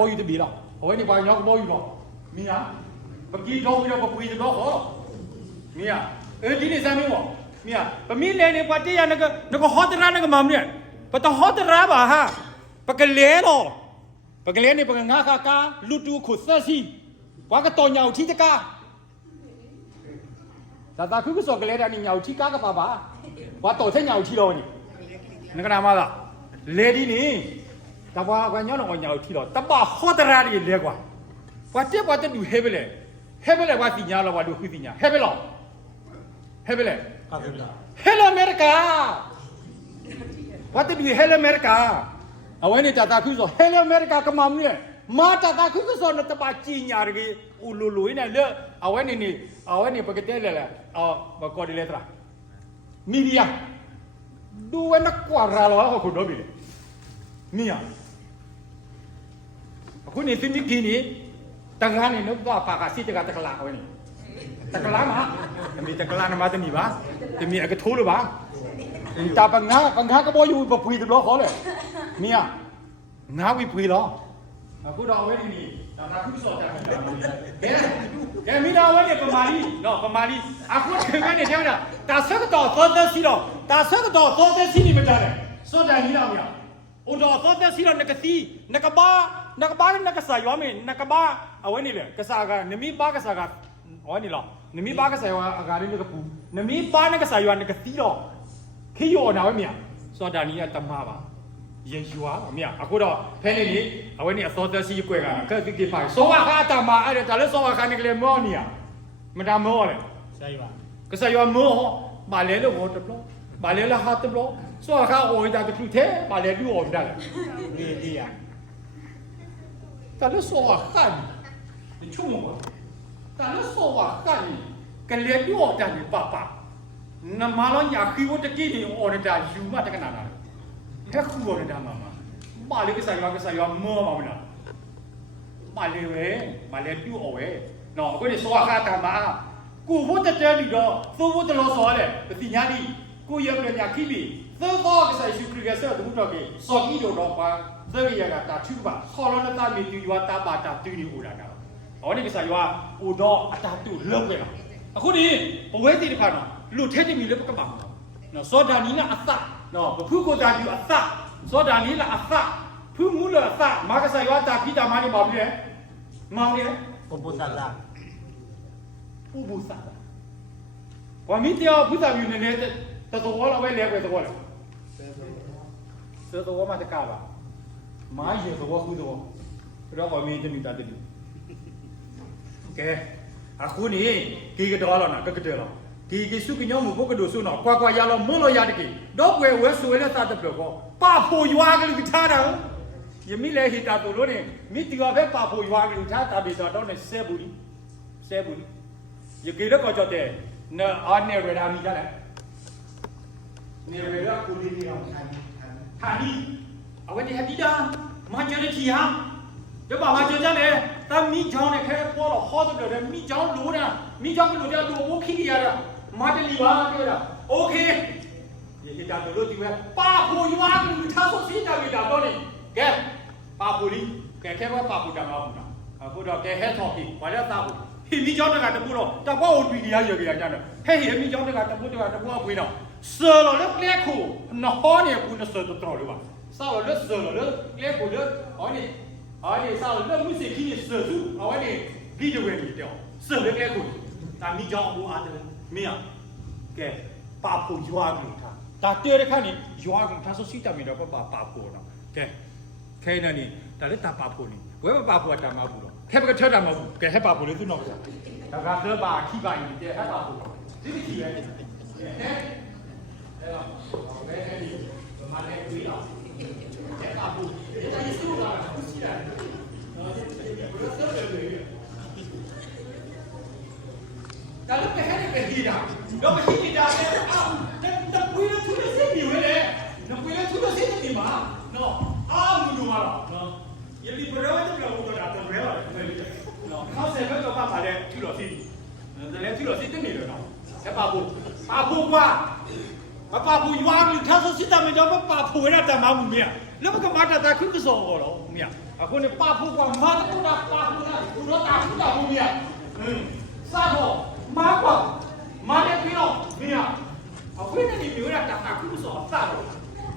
bao nhiêu bị đâu ôi này bao nhiêu bao nhiêu đâu mi à bậc kia đâu bây giờ bậc quý đó khó mi à cái này sao mi bỏ mi à bậc mi lên này bậc kia nó có hot ra nó có mầm này bậc tao hot ra bà ha bậc cái lé đó bậc cái lé này bậc ngã cá lụt du khổ sa si quá cái to nhau chi cá ta cứ so cái lé này nhau chi cá cái bà quá to thế nhau chi đâu này nó cái nào mà là lé đi nè ta qua nhớ là nhau chi đâu ta bảo hot ra đi lé quá tiếp quá tiếp đủ hết về quá gì nhau là quá đủ gì nhau hết về lẹ Hello America quá tiếp đủ Hello America à vậy này ta cứ so Hello America cái mắm này mà ta cứ so nó ta bảo chi nhà cái ulu này lỡ à vậy này phải cái tên là mà coi đi letra media dua nak kuara lo aku dobi ni ya aku ni sini gini tangan ni nak apa kasih jaga terkelak awak ni terkelak mah demi terkelak nama tu ni bah demi agak thulu bah ta pangha ka boyu bapui tu lo kho le ni ya ngah wi pui lo aku dah awak ni ta aku so ta cái mi đâu vậy pemali aku dengar ni dia dah ta sek dah so si lo ta sek dah so si ni macam ni so dah ni lah ya udah so si lo nak ba nak saya mi nak ba awak ni le kesaga nemi ba kesaga awak ni lo nemi ba kesaga agar ni nak pu nemi ba nak saya nak si lo kiyo na awak mi so dah ni ya tamah baยังชัวร์มีอ่ะaku dah pen ni awak ni asal si kuat kan ke pai so ka ta ma ada tak le so ka ni le mo ni ah mana mo le saya ke saya mo ba le lo tu lo ba le la ha tu lo so ka o da tu the ba le du o da ni ah ta le so ka ni chung mo ta le so ka ni ke le du o da ni pa na ma lo ya ki wo ta ki ni o da yu ma ta kana na hết khu vực này đam mà lấy cái sài gòn mưa mà mình à mà lấy về mà lấy tiêu ổ về nó cái này xóa khai cả mà cú vútจะเจอ đi đó tôi vútจะlo xóa này cái gì nhá đi cú yêu cái nhà khi bị tôi có cái sài siêu cái sợi đúng rồi kì xóa cái đồ đó qua tôi cái nhà ta chịu bà xóa nó ta mình tiêu ta bà ta tiêu đi ủ nào ở đây cái sài gòn ủ đó ta tiêu lớpเลยà khu điผมเห็นที่ผ่านหลุดเท่ที่มีเล็บกระบังเนาะโซดานี้น่ะอัศเนาะผู้กูตาอยู่อัศโซดานี้ละอัศผู้มูละอัศมากระใส่ว่าตาพี่ตามานี่บอกเลยเมาเนี่ยผู้บุษาว่ามีเดียวผู้สาวอยู่ในนี้แต่ตัวเราไว้เลี้ยงไปตัวเลยเสือตัวมาจะกล้าป่ะมาเยอะตัวคู่ตัวเราบอกมีจะมีตาดีโอเคอ่ะคู่นี้กี่กระดอแล้วนะก็กระเดือแล้วกี่สุกิญญาหมู่พวกกระดูสุนอ๋อกว่ายาเรามื่อเรายาดิกี่ดอกเวสวยแล้วตาจะเปล่าก็ป้าโผล่ยวากันลูกท่าเรายังมีเลยหิตาตัวรู้เนี่ยมีตัวแบบป้าโผล่ยวากันลูกท่าตาบีตาต้องเนี่ยเซบุรียังกี่แล้วก็จะเตะเนี่ยอันเนี่ยเวลามีกันแหละเนี่ยเวลาคุณดีเราท่านี้เอาไว้ที่ฮัตติดามาเจอในที่ฮะเดี๋ยวบอกมาเจอจังเลยแต่มีเจ้าเนี่ยแค่พอเราข้อตัวเดียวมีเจ้ารู้นะมีเจ้าไม่รู้จะดูโอเคอะไรมาจะรีบว่าเดี๋ยวโอเคยังที่ตาตัวรู้จริงไหมป้าผู้ยวากันท่าสุดที่จะมีตาตัวนี้แกป้าผู้นี้แกแค่ว่าป้าผู้จะมาผู้นะผู้เราแกแค่ทอกี้ว่าจะตาผู้ที่มีเจ้าเนี่ยกันแต่ผู้เราแต่ว่าอุดวิทยาเยอะๆอย่างนั้นให้เห็นมีเจ้าเนี่ยกันแต่ผู้ว่าผู้เราเสือเราเลือกเลี้ยคู่น้องเนี่ยผู้น่ะเสือตัวโตหรือเปล่าเศร้าเราเลือกเสือเราเลือกเลี้ยคู่เลือกอ๋อนี่เศร้าเราเลือกมือเสียขี้เนี่ยเสือสู้เอาไว้นี่พี่จะเว้นเดียวเสือเลือกเลี้ยคู่แต่มีเจ้าผู้อาจจะมีอ่ะแกป้าผู้ยวากันท่าแต่เตือนได้แค่นี้ยวากันท่าสุดที่จะมีเราก็ป้าผู้เนาะแกแค่นั้นนี่แต่เรื่องตาป้าผู้นี่เว้ยป้าผู้ตามาผู้เนาะแค่เป็นเธอตามาผู้แกให้ป้าผู้เลยตู้นอกจ้ะแต่การเธอป้าขี้บ้าอยู่แกให้ป้าผู้นี่ไม่ขี้เลยเออแม่นี่มาเล่นคุยเราแกป้าผู้เดี๋ยวจะสู้เราผู้ชี้ได้แต่ลูกแค่เนี่ยเป็นดีนะเราไปที่ดีดาเนี่ยอ้าวแต่คุยแล้วทุกเรื่องสิ่งอยู่เลยเราคุยแล้วทุกเรื่องสิ่งดีมาเนาะอ้าวมึงดูมาหรอเนาะยังมีประเด็นที่เราพูดกันแต่เรื่องอะไรเนาะเขาเสร็จแล้วก็มาเลยทุกเรื่องสิ่งแต่แล้วทุกเรื่องสิ่งที่มีเลยเนาะแค่ป้าผู้ว่าป้าผู้ยวางอยู่ท่าสุดที่ทำให้เราป้าผู้เนี่ยแต่มามึงเนี่ยแล้วมันก็มาแต่ขึ้นก็ส่งเหรอเนี่ย အခုနေပါဖို့ကမာတူတာပါဖို့တာဘူးတော့တာဘူးတာဘူးမြတ်စားတော့မာကွာမာတဲ့ပြီးတော့မြတ်အခုနေဒီမျိုးရတာအခုဆိုစားတော့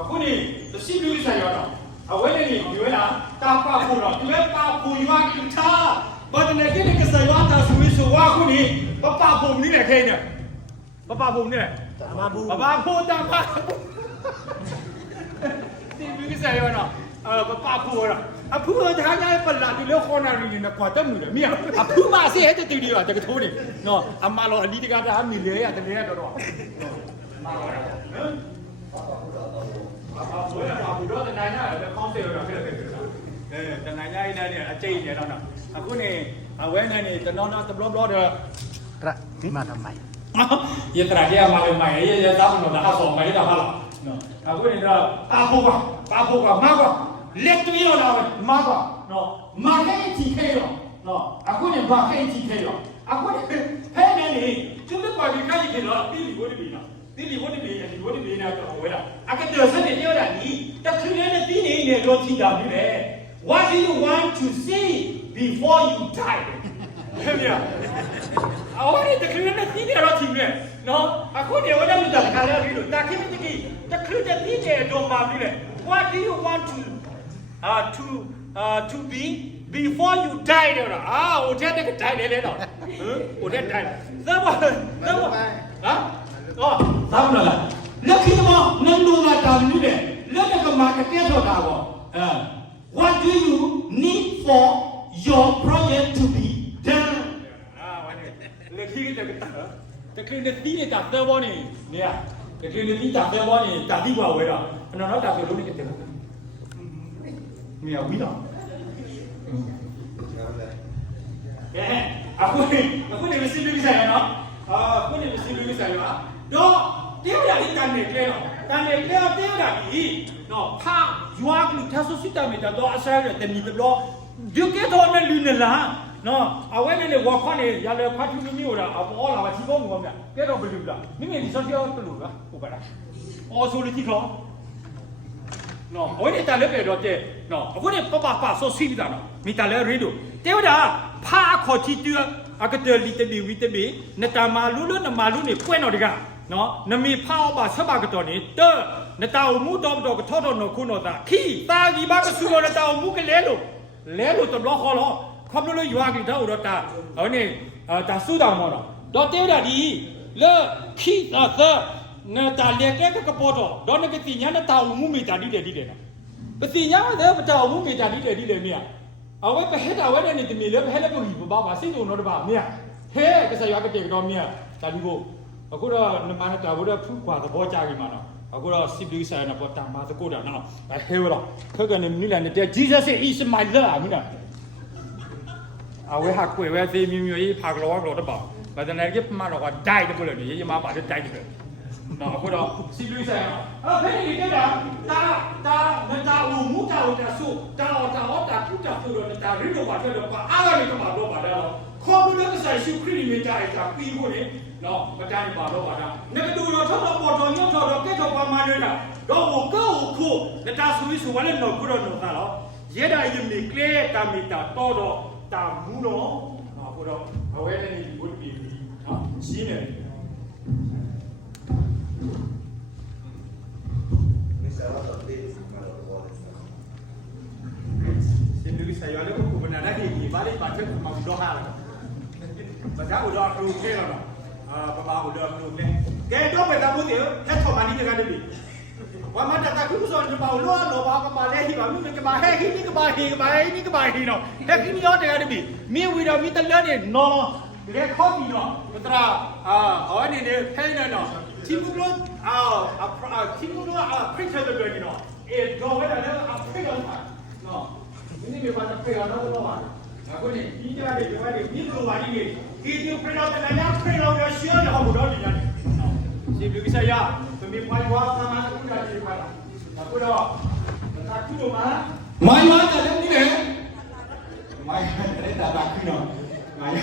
အခုနေစီလူဆိုင်ရတော့အဝဲနေဒီမျိုးလားတာပါဖို့တော့ဒီမဲ့ပါဖို့ရွာကိထားဘာတနေကိနေကစားရတာဆိုပြီးဆိုဝါခုနေပပဖို့မနေနဲ့ခဲနေပပဖို့နေပပဖို့တာပါဒီမျိုးဆိုင်ရတော့ပပဖို့တော့အဖူးထားကြပလာဒီလိုခေါ်နေနေနဲ့ကွာတက်မှုလေမြေအဖူးမဆေးဟဲ့တူဒီပါတကထိုးနေနော်အမလောအလီတကတာမီလေရတလေရတော့နော်မာလောနော်အဖူးရအဖူးတော့နိုင်ရတယ်ကောင်းတယ်တော့ဖြစ်တယ်တနိုင်ရည်နဲ့အကျိတ်နေတော့နော်အခုနေအဝဲနေနေတနော်နော်တဘလဘလတော့ระวิมาทำไมရတရာကြမှာပဲမိုင်ရသားမလို့ဒါအဆောမိုင်တာဟာလားနော်အခုနေတော့တာဖို့ကမာကွာလက်တွေ့ရတော့မာကွာနော်မာခဲတီခဲတော့နော်အခုနေဘာခဲတီခဲတော့အခုနေဖဲနေနေသူမပေါ်ဒီခိုင်းခေတော့တီလီဘိုဒီဘီနော်တီလီဘိုဒီဘီဒီဘိုဒီဘီနဲ့တော့ဝဲတာအခုတော့စနေပြောတာဒီတခရီးနဲ့တီးနေနေတော့ကြည့်တာပြီလေ What do you want to see before you die ဟဲ့မြာအော်ဒီတခရီးနဲ့တီးနေတော့ကြည့်မယ်နော်အခုနေဝဲလို့တာခါရပြီလို့တာခိမတကိတခရီးနဲ့တီးနေတော့ပါပြီလေ What do you want to be before you die တော့ဟိုတဲ့က die လေတော့ဟိုတဲ့ die သဘောဟာသာမလားလက်ခိမနန္ဒူလာတာလူလေလက်ကမာကတဲ့တော့တာပေါ့What do you need for your project to be done လက်ခိတဲ့ကတကယ်တီးနေတာသဘောနေနေတကယ်တီးတာသဘောနေတာတိပါဝဲတော့နော်တာပြောလို့နေတယ်မြေဝီတော့အခုနေမစီလူဆိုင်ရနော်အခုနေမစီလူဆိုင်ရတော့တင်းရလေးတန်နေကဲတော့တန်နေကဲတင်းရပြီနော်ဖာယွာကလူသဆူစစ်တမေတော့အစားရတဲ့မြေဘလောဒီကတော့နဲ့လူနေလားနော်အဝဲနေဝါခွန်နေရလေဖတ်သူမျိုးတာအပေါ်လာပါချီဖို့မဟုတ်မြကဲတော့ဘယ်လိုလားမိမိဒီဆော့ပြောတူလားဟုတ်ပါလားအော်ဆိုလီတီခေါ်နော်အဝဲနေတာလည်းပဲတော့တဲ့နော်အခုနေပပဆောစီးတာနော်မိတာလည်းရေတို့တဲဝတာဖာခေါ်ချီတူအကတဲ့လီတဘီဝီတဘီနတာမာလူနမာလူနေပွင့်တော့တကနော်နမီဖာပါဆက်ပါကတော့နေတနတာမူတော့ကထောတော့နော်ခုနော်တာခီတာဒီဘာကဆူတော့နတာမူကလဲလို့တဘလခေါ်လို့ခပ်လို့ရွာကြီးတော့တာဟိုနေတာဆူတောင်မောတော့တဲဝတာဒီလေခီတာနတာလေကဲကပေါ်တော့နကတိညာနတာမူမီတာဒီတယ်နော်ပတိညာလည်းပတာမူမီတာဒီတယ်မြအဝဲပဲဟဲ့တာဝဲနေတမီလည်းပဲဟဲ့လည်းဘူးဘာပါစိတ်ုံတော့တပါမြဟဲ့ကစားရွာကတဲ့တော့မြတာဒီကိုအခုတော့နမနတာဘုရားဖူးခွာသဘောကြပြီမှာနော်အခုတော့စီပလီဆိုင်နာပေါ်တာမာတကိုတာနော်ဒါဟဲဝတော့ခက်ကနေမိလာနေတဲ့ Jesus is my love မြနာအဝဲဟာကွယ်ဝဲသေးမျိုးကြီးဖာကလောတော့ပါဘာတနေကမှတော့ဒိုက်တယ်ဘလို့နေရမပါတဲ့ဒိုက်တယ်နော်အခုတော့စီပလီဆိုင်ဖဲနေကြတာတာဦးမူတာဦးတာဆိုတာဖူတာဆိုတော့တာရီတော့ပါတယ်တော့အားလည်းတော့ပါတော့ပါတော့ခေါ်လို့လည်းဆိုင်ရှုခရီးမိတာတာပြီးဖို့လေနော်မတန်းပါတော့ပါတော့ငါတို့တော့ထောက်ပေါ်တော်ညော့တော်ကဲတော့ပါမှနေတာတော့ကိုခုတာဆူဆိုဝလည်းတော့ခုတော့တော့တော့ရဲတာယမီကလေတာမီတာတော့တာမူတော့အခုတော့ဘဝနဲ့ဒီဘုဒ္ဓပြည်နော်ရှင်းတယ်ရှင်လူဆိုင်ရလည်းကိုမနာတဲ့ဒီဘာလေးပါချက်မှာတော့ဟာလားဘာသာဦးတော့ကလူခဲတော့ပပဦးတော့ကလူခဲကဲတော့ပဲတာဘူးတယ်ဟဲ့ထော်မနီတကတည်းဝါမတတာခုဆိုတော့ဘာလို့လောဘာပလဲဟိပါမိကဘာဟဲ့ဟိနိကဘာဟိဘာဟိနိကဘာဟိနော်ဟဲ့ခိနီရောတကတည်းမိဝီတော့မိတလဲနေနော်ဒီလေခေါ်ပြီးနော်မတရာဟောနေနေဖဲနေနော်ချီဘူးလို့ချီဘူးလို့ပရိချက်တွေနော်တော့ဝဲတယ်အဖိတော့နော်ဒီနေ့ဘာသာဖိတော့တော့ပါအခုနေဒီကြတဲ့ဒီဝဲဒီလိုပါကြီးဒီဖိတော့တယ်လည်းဖိတော့ရရှိရဟောတော့ဒီညာစီလူကိစ္စရသမီးပွားရွာသမားကူတာဒီပါလားအခုတော့တာကူတော့မိုင်းဝါတယ်လည်းဒီလေမိုင်းတယ်တာကူနော်မိုင်း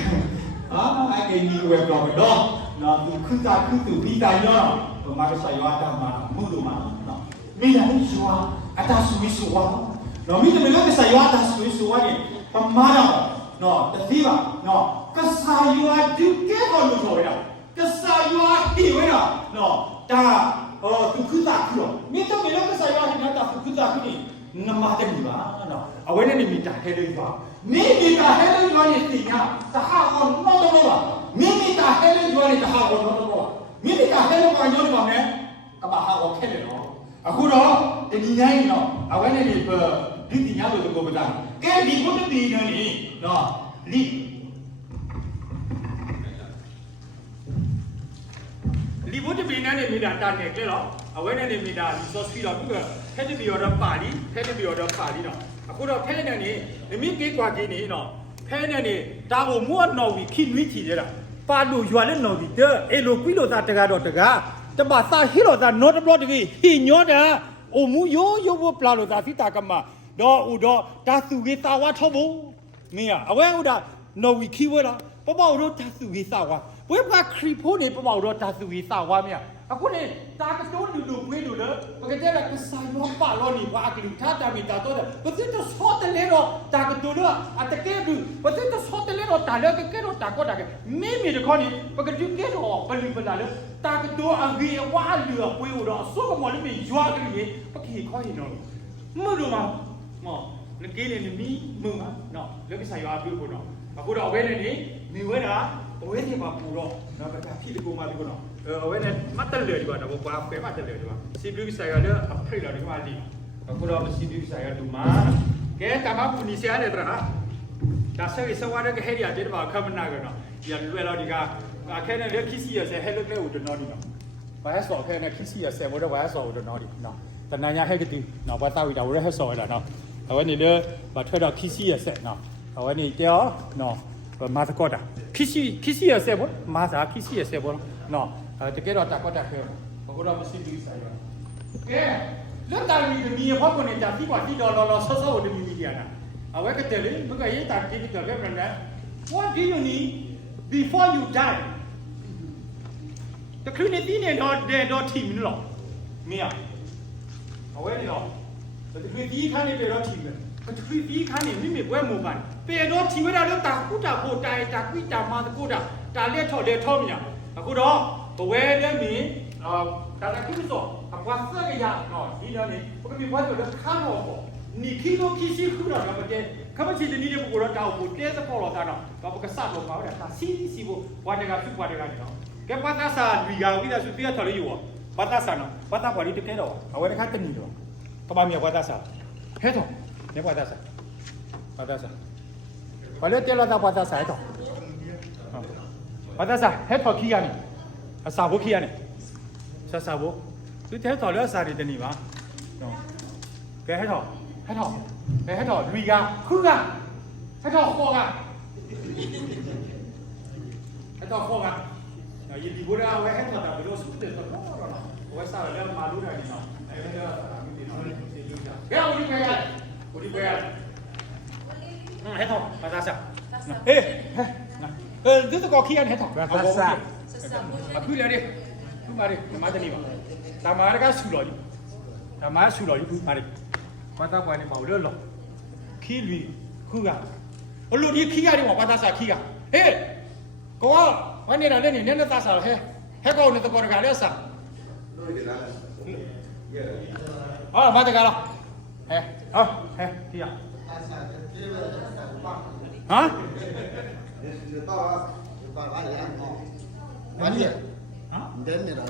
အဲ့ဒီဒီဝဲတော့တော့နော်သူခုတာခုသူပြီးတိုင်းတော့ဘာမှဆိုင်ရွာတာမှာမှုလို့မှာနော်မိလာလို့ဆိုတာအတာဆူပြီးဆိုတာ နော်မိတယ်လို့ကစားရွာတာဆွေးဆိုရတယ်ပမာတော့နော်တတိပါနော်ကစားရွာဒုကဲဟောလို့ဆိုရကစားရွာဟိဝဲတော့နော်ဒါသူခုတာခုတော့မိတော့မလို့ကစားရွာဟိနော်တာသူခုတာခုနေနမတဲ့ဒီပါနော်အဝဲနဲ့မိတာဟဲလို့ပါမိမိတာဟဲလို့ရွာနေတင်ညာတဟာအောင်တော့တော့ပါမိမိတာဟဲလို့ရွာနေတဟာအောင်တော့တော့မိမိတာဟဲလို့ပါညောပါမယ်ကဘာဟာကိုခဲတယ်နော်အခုတော့ဒီညိုင်းနော်အဝဲနဲ့ဒီဒီညာလို့ကိုပဒါကဲဒီဘုဒ္ဓဒီနော်လီဘုဒ္ဓဘီနာနေမိတာတာနေကဲတော့အဝဲနဲ့နေမိတာဒီ source ပြီးတော့သူကဖက်တဘီရောတော့ပါလီဖက်တဘီရောတော့ပါလီတော့အခုတော့ဖဲနဲ့နေမိကေကွာကြီးနေနော်ဖဲနဲ့နေတာကိုမွတ်နော်ဝီခိနွီချီရတာပါလို့ရွာလဲနော်ဝီတဲ့အေလိုကွီလိုသားတကားတော့တကားတပါစာဟီလိုသား not block ဒီဟီညောတာအိုမူယိုယိုဘပလာလိုသားစီတာကမတော့ဦးတော့ဒါစုကြီးတာဝါထောဖို့မင်းအဝဲဦးဒါနော်ဝီခိဝဲလားပပောက်တော့ဒါစုကြီးစာဝါဝဲပါခရီဖိုးနေပပောက်တော့ဒါစုကြီးစာဝါမြအခုနေတာကတိုးလူဝဲလို့လေပကတဲ့ကဆိုင်ရောပါလို့နေပါကလူထားတာမိတာတော့ပစစ်တော့ဆော့တယ်လေတော့တာကတိုးတော့အတကယ်ဘူးပစစ်တော့ဆော့တယ်လေတော့တာလည်းကဲတော့တာကောတာကမိမိတခေါနေပကတူကဲတော့ဘလီပလာလေတာကတိုးအဂီဝါလူပွေးတော့ဆော့ကမော်လေးရွာကလေးပကီခေါ်ရင်တော့မလို့မမော်လကေးနေမီမုံနော်လက်ကဆိုင်ရွာပြုတ်ဖို့တော့အခုတော့အဝဲနေနေမိဝဲတာအဝဲနေမှာပူတော့နော်ကဖြစ်ဒီကိုမှဒီကိုတော့အဝဲနဲ့မတ်တယ်လေဒီကတော့ဘာပဲမတ်တယ်လေဒီကစီပီဆိုင်ကလည်းအဖိတ်လာဒီကမှဒီအခုတော့စီပီဆိုင်ကဒူမာကဲတမပူနီစီရတယ်တရာဒါဆက်စဝါရကဟဲရီယာတဲ့ဘာခမနာကတော့ရလွယ်တော့ဒီကခဲနဲ့လက်ခီစီရဆဲဟဲလုတ်လဲဦးတော့နော်ဒီနော်ဘာလဲဆိုခဲနဲ့ခီစီရဆဲဘောတော့ဘာလဲဆိုတော့နော်ဒီနော်တနညာဟဲကတိနော်ဘာတာဝီတာဝရဟဲဆိုရတာနော်အဝဲနေလေဘာထွက်တော့ခီစီရဆဲနော်အဝဲနေကြောနော်မာသကောတာခီစီရဆဲဘောမာသာခီစီရဆဲဘောနော်တကယ်တော့တာကောတာခဲဘုရားမရှိဘူးဆိုင်ရကဲလွတ်တာမီမီဘောကနေတာပြီးပါတီတော်လောဆောဆောဒီမီရနာအဝဲကတဲ့လေဘကရေးတာတိတိကပဲပြန်လဲ What do you need before you die တခရီးနေတင်းနေတော့တဲ့တော့ထီမလို့မင်းအဝဲနေတော့တခရီးဒီခါနေတယ်တော့ထီမယ်တခရီးဒီခါနေမိမိဘွဲမူပန်ပေတော့ထီဝဲတာတော့တာကုတာဖို့တိုင်တာကွိတာမာတကုတာတာလက်ထော်လက်ထော်မြအခုတော့ဘဝဲတဲ့မင်းဒါလည်းကုသောအပွားစရရနော်ဒီတော့နေဘုကမိဘွဲတော့ခါတော့ပေါ့နီခီလိုခီစီခုတော့မတဲ့ခမချီတဲ့နေ့ဘကိုတော့တောက်ဖို့တဲစပေါ်တော့တာတော့ဘကစတော့ပါတော့တာစီဘဝါတကစုဘဝတကနော်ကဲပတ်သားစာလူရဝိဒါစုတိရထော်လေးရောပတ်သားစာနော်ပတ်သားပေါ်လေးတကဲတော့အဝဲတစ်ခါတနေတော့ကဘာမြေပတ်သားစာဟဲ့တော့နေပတ်သားစာဘာလဲတဲလာတာပတ်သားစာတော့ပတ်သားစာဟဲ့တော့ခီရနေအစာဘုခီရနေစာဘုသူတဲတော်လဲစာတွေတနေပါနော်ကဲဟဲ့တော့လူကခုကဟဲ့တော့ခေါ်ကရေဒီဘိုးရာဝဲဟဲ့တော့ဘယ်လိုစုတယ်တော့ဝဲစားရလဲမာလူတိုင်းနော်အဲ့ဒါအမိတင်နော်စေလူကြကဲဦးဒီပဲရဟဲ့တော့ဘာသာစားဟေးဒီတော့ခီရဟဲ့တော့ဘာသာစားအခုလေဒီခုမာရီမတ်နေပါတာမာရကဆူလို့တာမာဆူလို့ခုမာရီဘာသာပွားနေမလို့လောခီလူခုကဘလို့ဒီခီရတယ်ဘာသာစားခီကဟေးကောวันนี้เราเล่นนี่เล่นตาสาวเฮ้ให้กูเนี่ยตะกอดกันเลยสักอ๋อมาตะกันแล้วเฮ้เฮ้ที่อ่ะฮะวันนี้ฮะเดินเนี่ยเรา